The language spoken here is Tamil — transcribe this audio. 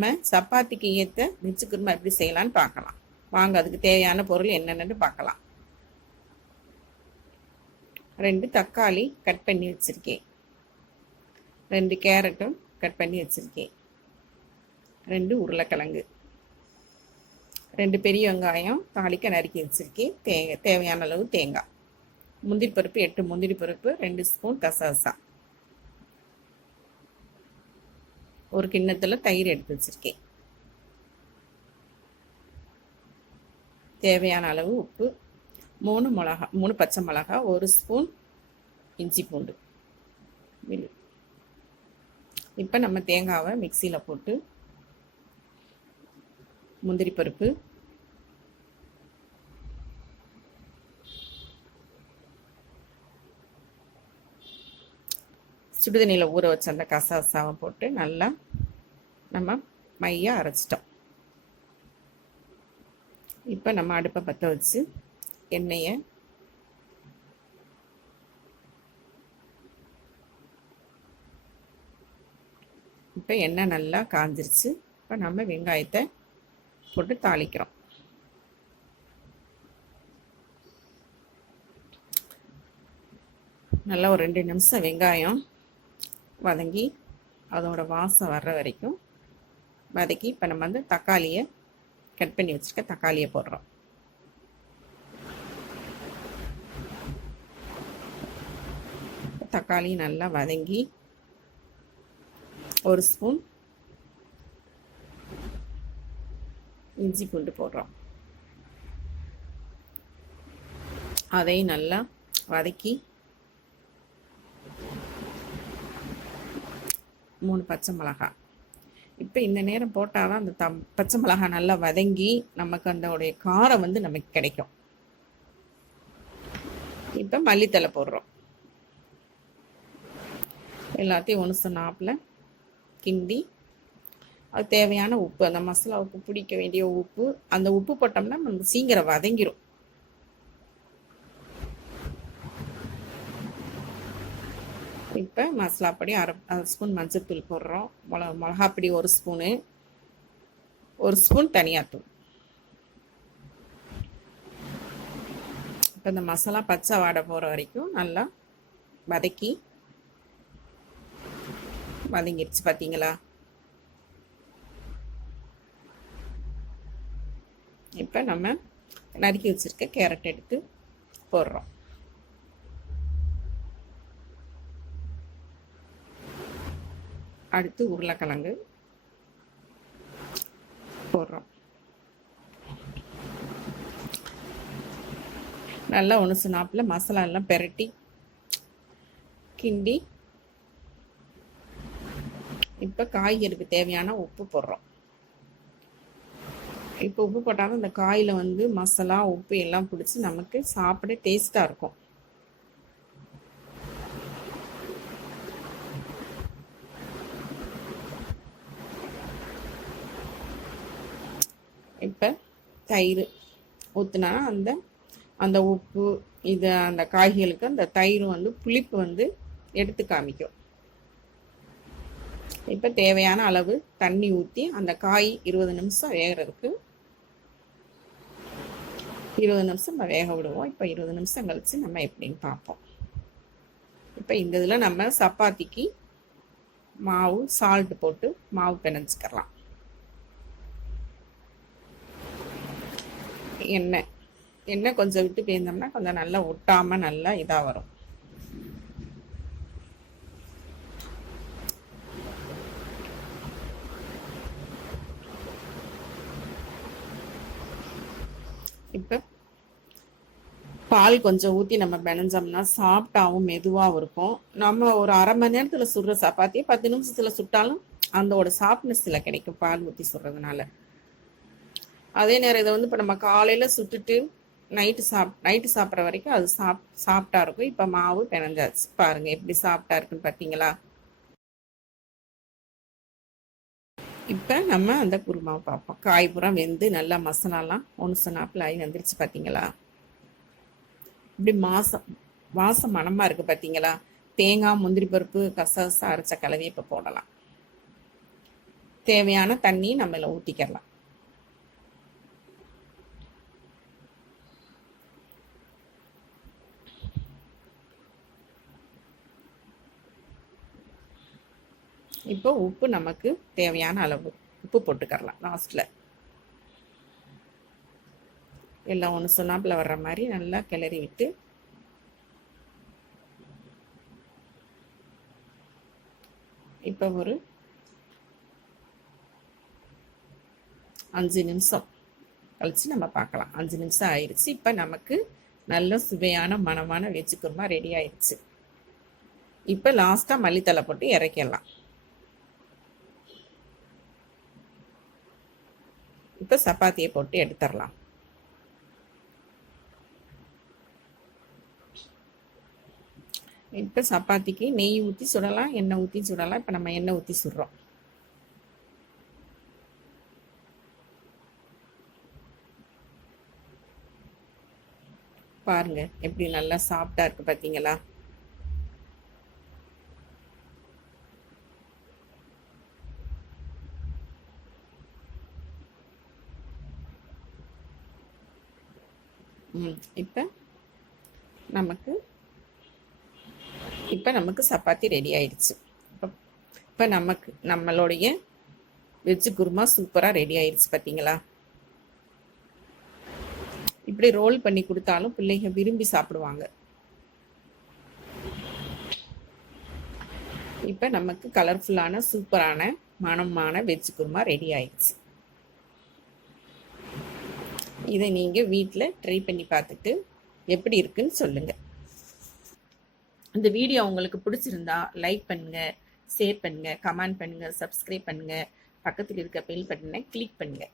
நம்ம சப்பாத்திக்கு ஏற்ற வெஜ் குருமா எப்படி செய்யலான்னு பார்க்கலாம் வாங்க. அதுக்கு தேவையான பொருள் என்னென்னு பார்க்கலாம். 2 தக்காளி கட் பண்ணி வச்சுருக்கேன், 2 கேரட்டும் கட் பண்ணி வச்சுருக்கேன், 2 உருளைக்கிழங்கு, 2 பெரிய வெங்காயம் தாளிக்க நறுக்கி வச்சுருக்கேன், தேவையான அளவு தேங்காய், முந்திரி பருப்பு 8 முந்திரி பருப்பு, 2 ஸ்பூன் கசகசா, ஒரு கிண்ணத்தில் தயிர் எடுத்து வச்சுருக்கேன், தேவையான அளவு உப்பு, 3 பச்சை மிளகா, 1 ஸ்பூன் இஞ்சி பூண்டு விழு. இப்போ நம்ம தேங்காவை மிக்சியில் போட்டு முந்திரி பருப்பு, சுடுதண்ணியில் ஊற வச்ச அந்த கசகசாவை போட்டு நல்லா நம்ம மையாக அரைச்சிட்டோம். இப்போ நம்ம அடுப்பை பற்ற வச்சு எண்ணெயை இப்போ எண்ணெய் நல்லா காஞ்சிருச்சு. இப்போ நம்ம வெங்காயத்தை போட்டு தாளிக்கிறோம். நல்லா ஒரு 2 நிமிஷம் வெங்காயம் வதங்கி அதோட வாசம் வர்ற வரைக்கும் வதக்கி இப்போ நம்ம வந்து தக்காளியை கட் பண்ணி வச்சுருக்க தக்காளியை போடுறோம். தக்காளி நல்லா வதங்கி 1 ஸ்பூன் இஞ்சி பூண்டு போடுறோம். அதையும் நல்லா வதக்கி 3 பச்சை மிளகாய். இப்போ இந்த நேரம் போட்டால் தான் அந்த பச்சை மிளகாய் நல்லா வதங்கி நமக்கு அதோடைய காரம் வந்து நமக்கு கிடைக்கும். இப்போ மல்லித்தலை போடுறோம். எல்லாத்தையும் ஒன்று சொன்னாப்பில் கிண்டி அது தேவையான உப்பு, அந்த மசாலாவுக்கு பிடிக்க வேண்டிய உப்பு, அந்த உப்பு போட்டோம்னா நம்ம சீக்கிரம் வதங்கிடும். இப்போ மசாலா பொடி அரை ஸ்பூன் மஞ்சள்தூள் போடுறோம். மிளகாப்பொடி 1 ஸ்பூனு, 1 ஸ்பூன் தனியாத்தூள். இப்போ இந்த மசாலா பச்சை வாடை போகிற வரைக்கும் நல்லா வதங்கிடுச்சு பார்த்தீங்களா? இப்போ நம்ம நறுக்கி வச்சுருக்க கேரட் எடுத்து போடுறோம். அடுத்து உருளைக்கிழங்கு போடுறோம். நல்லா ஒன்று நாப்பில் மசாலா எல்லாம் பெரட்டி கிண்டி இப்போ காய்கறிக்கு தேவையான உப்பு போடுறோம். இப்போ உப்பு போட்டாலும் இந்த காயில் வந்து மசாலா உப்பு எல்லாம் பிடிச்சி நமக்கு சாப்பிட டேஸ்ட்டாக இருக்கும். இப்போ தயிர் ஊற்றுனா அந்த உப்பு இது அந்த காய்களுக்கு அந்த தயிர் வந்து புளிப்பு வந்து எடுத்து காமிக்கும். இப்போ தேவையான அளவு தண்ணி ஊற்றி அந்த காய் 20 நிமிஷம் வேகிறதுக்கு 20 நிமிஷம் நம்ம வேக விடுவோம். இப்போ 20 நிமிஷம் கழித்து நம்ம எப்படின்னு பார்ப்போம். இப்போ இந்த இதில் நம்ம சப்பாத்திக்கு மாவு சால்ட் போட்டு மாவு பிணைஞ்சிக்கலாம். எண்ணெய் கொஞ்சம் விட்டு பேர்ந்தோம்னா கொஞ்சம் நல்லா ஒட்டாமல் நல்லா இதாக வரும். இப்போ பால் கொஞ்சம் ஊற்றி நம்ம பிணைஞ்சோம்னா சாப்பிட்டாவும் மெதுவாகவும் இருக்கும். நம்ம ஒரு அரை மணி நேரத்தில் சுடுற சப்பாத்தியை 10 நிமிஷத்தில் சுட்டாலும் அதோட சாஃப்ட்னஸில் கிடைக்கும் பால் ஊற்றி சுடுறதுனால. அதே நேரம் இதை வந்து இப்போ நம்ம காலையில் சுட்டுட்டு நைட்டு சாப்பிட்ற வரைக்கும் அது சாப்பிட்டா இருக்கும். இப்போ மாவு பிணைஞ்சாச்சு பாருங்கள் எப்படி சாப்பிட்டா இருக்குன்னு பார்த்தீங்களா? இப்போ நம்ம அந்த குருமாவை பார்ப்போம். காய்புறம் வெந்து நல்லா மசாலாலாம் ஒன்று சொன்னாப்பில் ஆகி வந்துருச்சு பார்த்தீங்களா? இப்படி வாசம் மணமாக இருக்குது பார்த்தீங்களா? தேங்காய் முந்திரி பருப்பு கசகசா அரைச்ச கலவையை இப்போ போடலாம். தேவையான தண்ணி நம்ம இதில் ஊற்றிக்கலாம். இப்போ உப்பு நமக்கு தேவையான அளவு உப்பு போட்டுக்கரலாம். லாஸ்ட்டில் எல்லாம் ஒன்று சொன்னாப்பில் வர்ற மாதிரி நல்லா கிளறி விட்டு இப்போ ஒரு 5 நிமிஷம் கழித்து நம்ம பார்க்கலாம். 5 நிமிஷம் ஆயிடுச்சு. இப்போ நமக்கு நல்ல சுவையான மணமான வெஜ்ஜு குருமா ரெடி ஆயிடுச்சு. இப்போ லாஸ்ட்டாக மல்லித்தலை போட்டு இறக்கிடலாம். இப்போ சப்பாத்தியை போட்டு எடுத்துடலாம். இப்போ சப்பாத்திக்கு நெய் ஊற்றி சுடலாம், எண்ணெய் ஊற்றி சுடலாம். இப்போ நம்ம எண்ணெய் ஊற்றி சுடுறோம். பாருங்க எப்படி நல்லா சாஃப்டா இருக்கு பார்த்தீங்களா? இப்போ நமக்கு சப்பாத்தி ரெடி ஆயிடுச்சு. இப்போ நம்மளுடைய வெஜ்ஜு குருமா சூப்பராக ரெடி ஆயிடுச்சு பார்த்தீங்களா? இப்படி ரோல் பண்ணி கொடுத்தாலும் பிள்ளைங்க விரும்பி சாப்பிடுவாங்க. இப்போ நமக்கு கலர்ஃபுல்லான சூப்பரான மணமான வெஜ்ஜு குருமா ரெடி ஆயிடுச்சு. இதை நீங்கள் வீட்டில் ட்ரை பண்ணி பார்த்துட்டு எப்படி இருக்குன்னு சொல்லுங்கள். இந்த வீடியோ உங்களுக்கு பிடிச்சிருந்தா லைக் பண்ணுங்கள், ஷேர் பண்ணுங்கள், கமெண்ட் பண்ணுங்கள், சப்ஸ்கிரைப் பண்ணுங்கள், பக்கத்தில் இருக்க பெல் பட்டனை கிளிக் பண்ணுங்கள்.